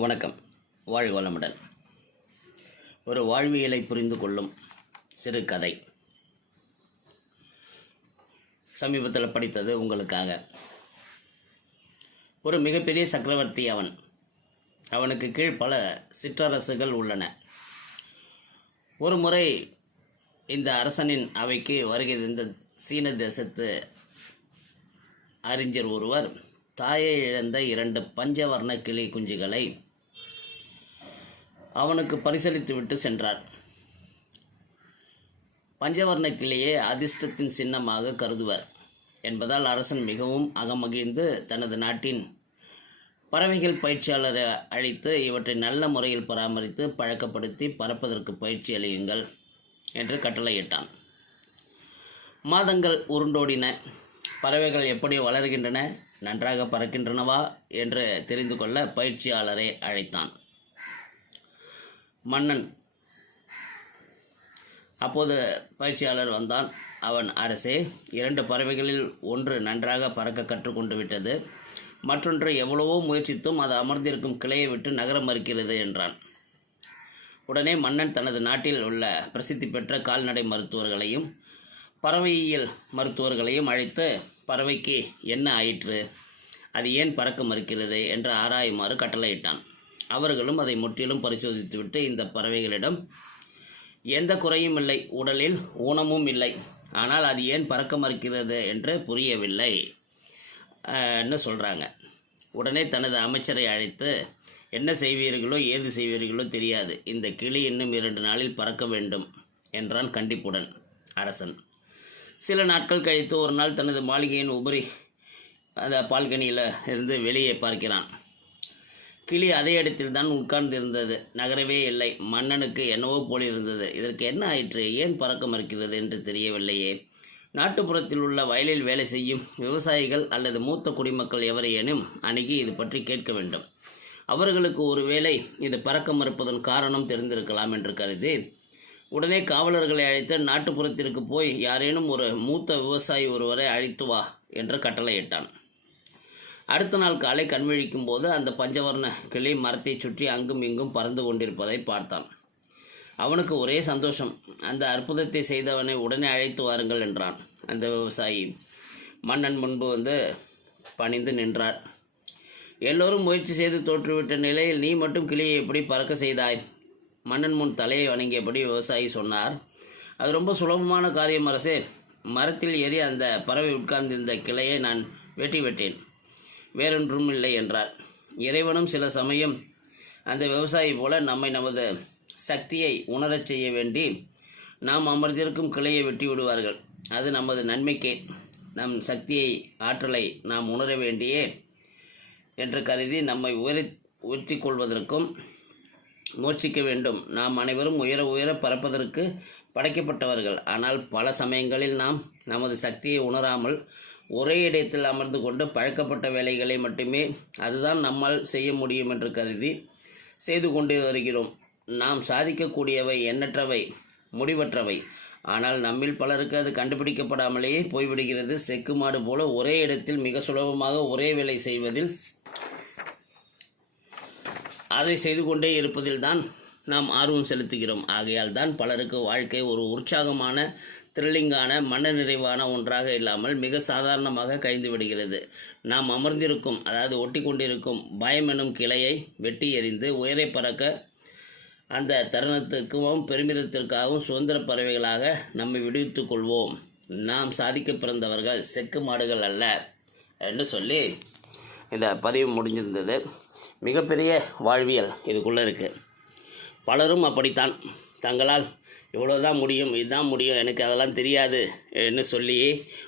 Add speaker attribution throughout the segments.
Speaker 1: வணக்கம். வாழ்க வளமுடன். ஒரு வாழ்வியலை புரிந்து கொள்ளும் சிறு கதை. சமீபத்தில் படித்தது உங்களுக்காக. ஒரு மிகப்பெரிய சக்கரவர்த்தி அவன். அவனுக்கு கீழ் பல சிற்றரசுகள் உள்ளன. ஒரு முறை இந்த அரசனின் அவைக்கு வருகை தந்த சீன தேசத்து அறிஞர் ஒருவர் தாயை இழந்த இரண்டு பஞ்சவர்ண கிளி குஞ்சுகளை அவனுக்கு பரிசளித்துவிட்டு சென்றார். பஞ்சவர்ண கிளியை அதிர்ஷ்டத்தின் சின்னமாக கருதுவர் என்பதால் அரசன் மிகவும் அகமகிழ்ந்து தனது நாட்டின் பறவைகள் பயிற்சியாளரை அழைத்து இவற்றை நல்ல முறையில் பராமரித்து பழக்கப்படுத்தி பறப்பதற்கு பயிற்சி அளியுங்கள் என்று கட்டளையிட்டான். மாதங்கள் உருண்டோடின. பறவைகள் எப்படி வளர்கின்றன? நன்றாக பறக்கின்றனவா? என்று தெரிந்து கொள்ள பயிற்சியாளரை அழைத்தான். மன்னன். அப்போது பயிற்சியாளர் வந்தான். அவன் அரசே இரண்டு பறவைகளில் ஒன்று நன்றாக பறக்க கற்றுக்கொண்டு விட்டது. மற்றொன்று எவ்வளவோ முயற்சித்தும் அது அமர்ந்திருக்கும் கிளையை விட்டு நகர மறுக்கிறது என்றான். உடனே மன்னன் தனது நாட்டில் உள்ள பிரசித்தி பெற்ற கால்நடை மருத்துவர்களையும் பறவையியல் மருத்துவர்களையும் அழைத்து பறவைக்கு என்ன ஆயிற்று? அது ஏன் பறக்க மறுக்கிறது? என்று ஆராயுமாறு கட்டளையிட்டான். அவர்களும் அதை முற்றிலும் பரிசோதித்துவிட்டு இந்த பறவைகளிடம் எந்த குறையும் இல்லை உடலில் ஊனமும் இல்லை. ஆனால் அது ஏன் பறக்க மறுக்கிறது என்று புரியவில்லை. ன்னு சொல்கிறாங்க உடனே தனது அமைச்சரை அழைத்து என்ன செய்வீர்களோ ஏது செய்வீர்களோ தெரியாது. இந்த கிளி இன்னும் இரண்டு நாளில் பறக்க வேண்டும் என்றான் கண்டிப்புடன் அரசன். சில நாட்கள் கழித்து ஒரு நாள் தனது மாளிகையின் உபரி அந்த பால்கனியில் இருந்து வெளியே பார்க்கிறான். கிளி அதே இடத்தில் தான் உட்கார்ந்திருந்தது. நகரவே இல்லை. மன்னனுக்கு என்னவோ போல் இருந்தது இதற்கு என்ன ஆயிற்று? ஏன் பறக்க மறுக்கிறது என்று தெரியவில்லையே. நாட்டுப்புறத்தில் உள்ள வயலில் வேலை செய்யும் விவசாயிகள் அல்லது மூத்த குடிமக்கள் எவரையேனும் அணுகி இது பற்றி கேட்க வேண்டும். அவர்களுக்கு ஒருவேளை இது பறக்க மறுப்பதன் காரணம் தெரிந்திருக்கலாம் என்று கருதி உடனே காவலர்களை அழைத்து நாட்டுப்புறத்திற்கு போய் யாரேனும் ஒரு மூத்த விவசாயி ஒருவரை அழைத்து வா என்று கட்டளையிட்டான். அடுத்த நாள் காலை கண்விழிக்கும் போது அந்த பஞ்சவர்ண கிளி மரத்தை சுற்றி அங்கும் இங்கும் பறந்து கொண்டிருப்பதை பார்த்தான். அவனுக்கு ஒரே சந்தோஷம். அந்த அற்புதத்தை செய்தவனை உடனே அழைத்து வாருங்கள் என்றான் அந்த விவசாயி. மன்னன் முன்பு வந்து பணிந்து நின்றார். எல்லோரும் முயற்சி செய்து தோற்றுவிட்ட நிலையில் நீ மட்டும் கிளியை எப்படி பறக்க செய்தாய்? மன்னன் முன் தலையை வணங்கியபடி விவசாயி சொன்னார். அது ரொம்ப சுலபமான காரியம் அரசே. மரத்தில் ஏறி அந்த பறவை உட்கார்ந்திருந்த கிளையை நான் வெட்டி விட்டேன் வேறொன்றும் இல்லை என்றார். இறைவனும் சில சமயம் அந்த விவசாயி போல நம்மை நமது சக்தியை உணரச் செய்ய வேண்டி நாம் அமர்ந்திருக்கும் கிளையை வெட்டி விடுவார்கள். அது நமது நன்மைக்கே. நம் சக்தியை ஆற்றலை நாம் உணர வேண்டியே என்று கருதி நம்மை உயரி உயர்த்தி கொள்வதற்கும் முயற்சிக்க வேண்டும். நாம் அனைவரும் உயர உயர பறப்பதற்கு படைக்கப்பட்டவர்கள். ஆனால் பல சமயங்களில் நாம் நமது சக்தியை உணராமல் ஒரே இடத்தில் அமர்ந்து கொண்டு பழக்கப்பட்ட வேலைகளை மட்டுமே அதுதான் நம்மால் செய்ய முடியும் என்று கருதி செய்து கொண்டே வருகிறோம். நாம் சாதிக்கக்கூடியவை எண்ணற்றவை முடிவற்றவை. ஆனால் நம்மில் பலருக்கு அது கண்டுபிடிக்கப்படாமலேயே போய்விடுகிறது. செக்கு மாடு போல ஒரே இடத்தில் மிக சுலபமாக ஒரே வேலை செய்வதில் அதை செய்து கொண்டே இருப்பதில்தான் நாம் ஆர்வம் செலுத்துகிறோம். ஆகையால் தான் பலருக்கு வாழ்க்கை ஒரு உற்சாகமான த்ரில்லிங்கான மன நிறைவான ஒன்றாக இல்லாமல் மிக சாதாரணமாக கழிந்து விடுகிறது. நாம் அமர்ந்திருக்கும் அதாவது ஒட்டி கொண்டிருக்கும் பயம் எனும் கிளையை வெட்டி எறிந்து உயரை பறக்க அந்த தருணத்துக்கும் பெருமிதத்திற்காகவும் சுதந்திர பறவைகளாக நம்மை விடுவித்துக் கொள்வோம். நாம் சாதிக்க பிறந்தவர்கள் செக்கு மாடுகள் அல்ல என்று சொல்லி இந்த பதிவு முடிஞ்சிருந்தது. மிகப்பெரிய வாழ்வியல் இதுக்குள்ளே இருக்குது பலரும் அப்படித்தான். தங்களால் இவ்வளோதான் முடியும் இதுதான் முடியும் எனக்கு அதெல்லாம் தெரியாது என்று சொல்லி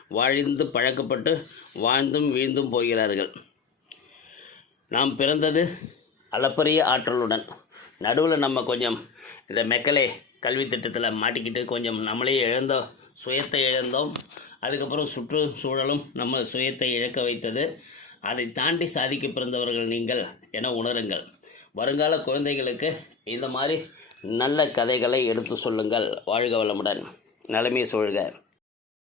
Speaker 1: வாழ்ந்து பழக்கப்பட்டு வாழ்ந்தும் வீழ்ந்தும் போகிறார்கள். நாம் பிறந்தது அளப்பரிய ஆற்றலுடன். நடுவில் நம்ம கொஞ்சம் இந்த மெக்கலே கல்வி திட்டத்தில் மாட்டிக்கிட்டு கொஞ்சம் நம்மளே இழந்தோம் சுயத்தை இழந்தோம். அதுக்கப்புறம் சுற்றுச்சூழலும் நம்ம சுயத்தை இழக்க வைத்தது. அதை தாண்டி சாதிக்க பிறந்தவர்கள் நீங்கள் என உணருங்கள். வருங்கால குழந்தைகளுக்கு இந்த மாதிரி நல்ல கதைகளை எடுத்து சொல்லுங்கள். வாழ்க வளமுடன். நிலைமையை சொல்க